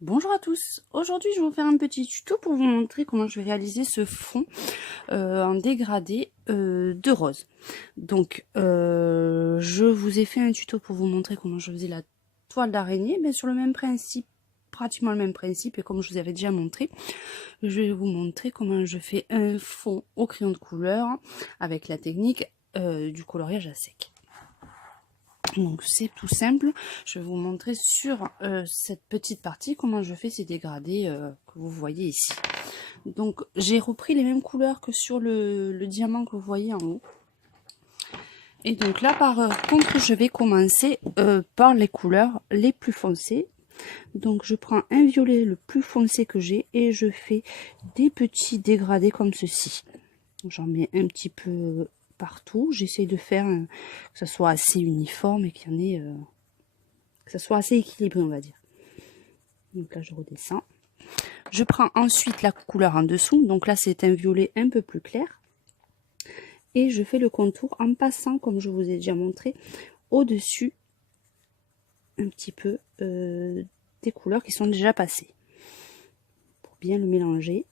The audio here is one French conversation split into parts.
Bonjour à tous, aujourd'hui je vais vous faire un petit tuto pour vous montrer comment je vais réaliser ce fond en dégradé de rose. Donc je vous ai fait un tuto pour vous montrer comment je faisais la toile d'araignée, mais sur le même principe, pratiquement le même principe, et comme je vous avais déjà montré, je vais vous montrer comment je fais un fond au crayon de couleur avec la technique du coloriage à sec. Donc c'est tout simple, je vais vous montrer sur cette petite partie comment je fais ces dégradés que vous voyez ici. Donc j'ai repris les mêmes couleurs que sur le diamant que vous voyez en haut. Et donc là par contre je vais commencer par les couleurs les plus foncées. Donc je prends un violet le plus foncé que j'ai et je fais des petits dégradés comme ceci. J'en mets un petit peu partout, j'essaye de faire que ça soit assez uniforme et qu'il y en ait que ça soit assez équilibré, on va dire. Donc là je redescends, je prends ensuite la couleur en dessous, donc là c'est un violet un peu plus clair et je fais le contour en passant, comme je vous ai déjà montré, au dessus un petit peu des couleurs qui sont déjà passées pour bien le mélanger.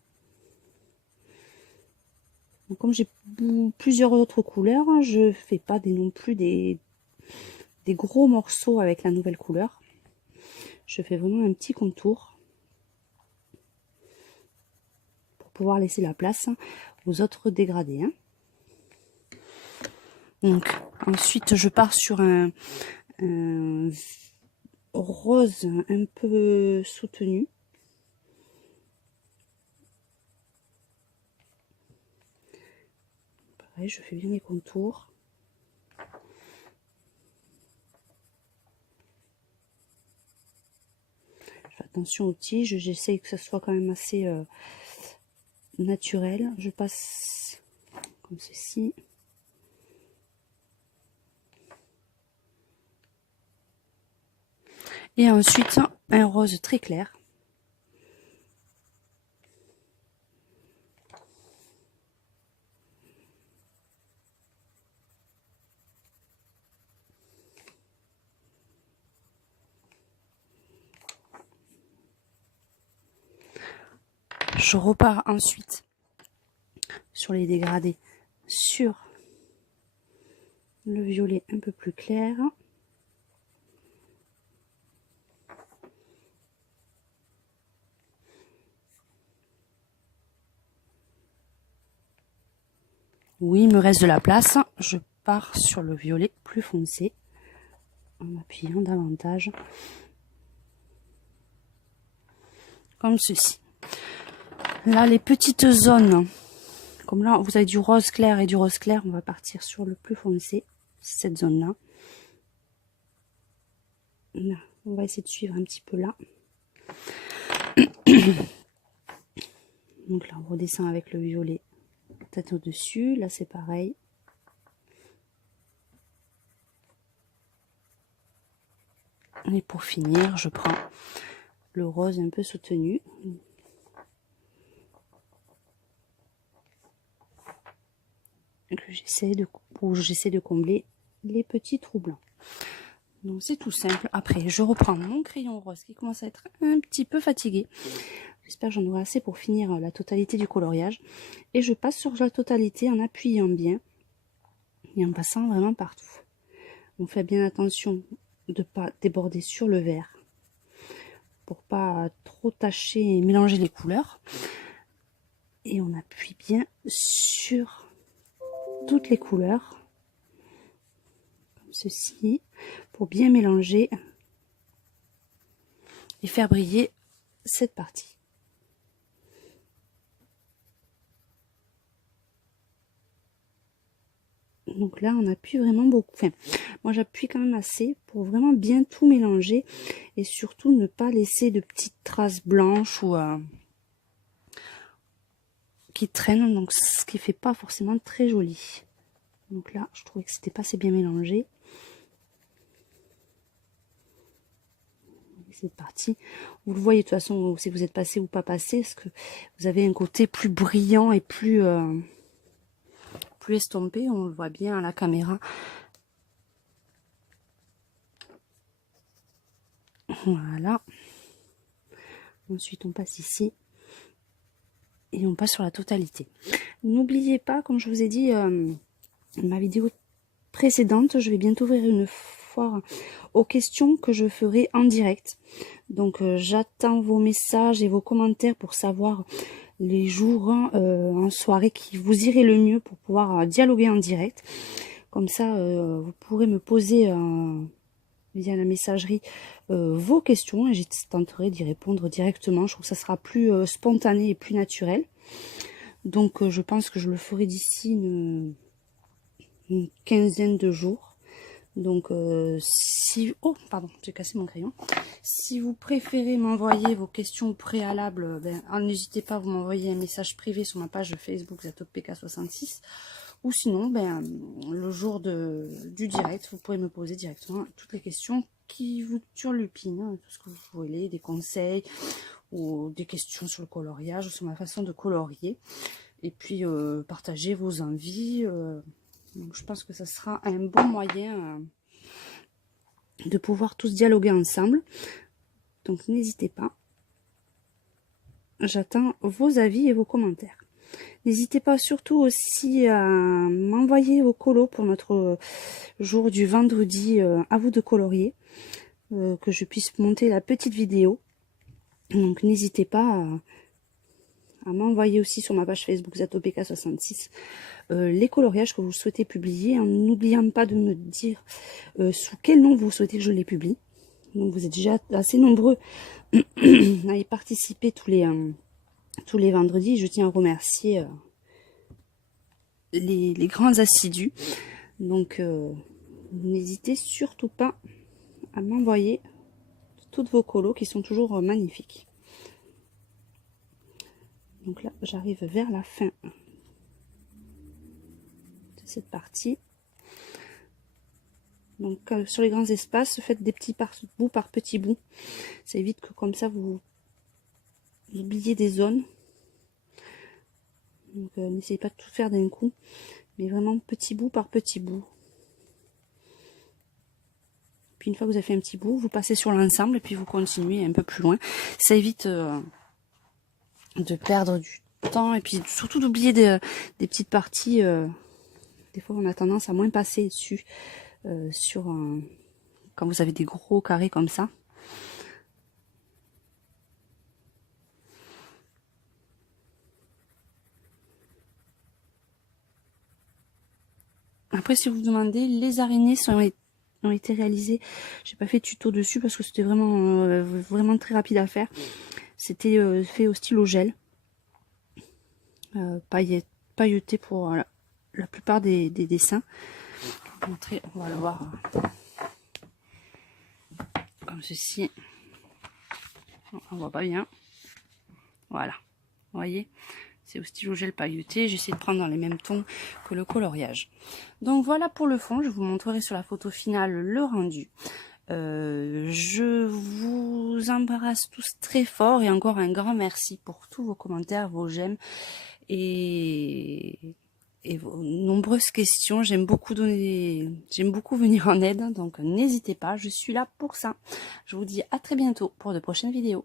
Donc, comme j'ai plusieurs autres couleurs, je fais pas non plus des gros morceaux avec la nouvelle couleur. Je fais vraiment un petit contour pour pouvoir laisser la place aux autres dégradés. Donc ensuite je pars sur un rose un peu soutenu. Pareil, je fais bien les contours. Je fais attention aux tiges, j'essaye que ça soit quand même assez naturel. Je passe comme ceci. Et ensuite un rose très clair. Je repars ensuite sur les dégradés sur le violet un peu plus clair. Oui, il me reste de la place. Je pars sur le violet plus foncé en appuyant davantage comme ceci. Là, les petites zones, comme là, vous avez du rose clair et du rose clair, on va partir sur le plus foncé, cette zone-là. Là, on va essayer de suivre un petit peu là. Donc là, on redescend avec le violet peut-être au-dessus. Là, c'est pareil. Et pour finir, je prends le rose un peu soutenu. J'essaie de combler les petits trous blancs. Donc c'est tout simple. Après, je reprends mon crayon rose qui commence à être un petit peu fatigué. J'espère que j'en aurai assez pour finir la totalité du coloriage. Et je passe sur la totalité en appuyant bien et en passant vraiment partout. On fait bien attention de ne pas déborder sur le vert pour pas trop tacher et mélanger les couleurs. Et on appuie bien sur toutes les couleurs, comme ceci, pour bien mélanger et faire briller cette partie. Donc là, on appuie vraiment beaucoup. Enfin, moi, j'appuie quand même assez pour vraiment bien tout mélanger et surtout ne pas laisser de petites traces blanches ou qui traînent, donc ce qui fait pas forcément très joli. Donc là, je trouvais que c'était pas assez bien mélangé. Cette partie, vous le voyez de toute façon, si vous êtes passé ou pas passé, parce que vous avez un côté plus brillant et plus estompé, on le voit bien à la caméra. Voilà. Ensuite, on passe ici. Et on passe sur la totalité. N'oubliez pas, comme je vous ai dit ma vidéo précédente, je vais bientôt ouvrir une foire aux questions que je ferai en direct. Donc j'attends vos messages et vos commentaires pour savoir les jours en soirée qui vous irait le mieux pour pouvoir dialoguer en direct. Comme ça, vous pourrez me poser via la messagerie vos questions et je tenterai d'y répondre directement. Je trouve que ça sera plus spontané et plus naturel. Donc je pense que je le ferai d'ici une quinzaine de jours. Donc si... Oh, pardon, j'ai cassé mon crayon. Si vous préférez m'envoyer vos questions préalables, n'hésitez pas à vous m'envoyer un message privé sur ma page Facebook ZatopPK66. Ou sinon, le jour du direct, vous pourrez me poser directement toutes les questions qui vous turlupinent, tout ce que vous voulez, des conseils ou des questions sur le coloriage ou sur ma façon de colorier. Et puis, partager vos envies. Donc, je pense que ça sera un bon moyen de pouvoir tous dialoguer ensemble. Donc, n'hésitez pas. J'attends vos avis et vos commentaires. N'hésitez pas surtout aussi à m'envoyer vos colos pour notre jour du vendredi à vous de colorier, que je puisse monter la petite vidéo. Donc n'hésitez pas à m'envoyer aussi sur ma page Facebook ZatopPK66 les coloriages que vous souhaitez publier, en n'oubliant pas de me dire sous quel nom vous souhaitez que je les publie. Donc vous êtes déjà assez nombreux à y participer tous les vendredis. Je tiens à remercier les grands assidus. Donc n'hésitez surtout pas à m'envoyer toutes vos colos qui sont toujours magnifiques. Donc là j'arrive vers la fin de cette partie. Donc sur les grands espaces, faites des petits bout par petits bouts. Ça évite que comme ça vous oubliez des zones. Donc n'essayez pas de tout faire d'un coup, mais vraiment petit bout par petit bout. Puis une fois que vous avez fait un petit bout, vous passez sur l'ensemble et puis vous continuez un peu plus loin. Ça évite de perdre du temps et puis surtout d'oublier des petites parties. Des fois on a tendance à moins passer dessus quand vous avez des gros carrés comme ça. Après, si vous vous demandez, les araignées ont été réalisées. J'ai pas fait de tuto dessus parce que c'était vraiment très rapide à faire. C'était fait au stylo gel, pailleté pour la plupart des dessins. On va le voir comme ceci. On voit pas bien. Voilà, vous voyez. C'est au stylo gel pailleté. J'essaie de prendre dans les mêmes tons que le coloriage. Donc voilà pour le fond. Je vous montrerai sur la photo finale le rendu. Je vous embrasse tous très fort et encore un grand merci pour tous vos commentaires, vos j'aime et vos nombreuses questions. J'aime beaucoup venir en aide. Donc n'hésitez pas, je suis là pour ça. Je vous dis à très bientôt pour de prochaines vidéos.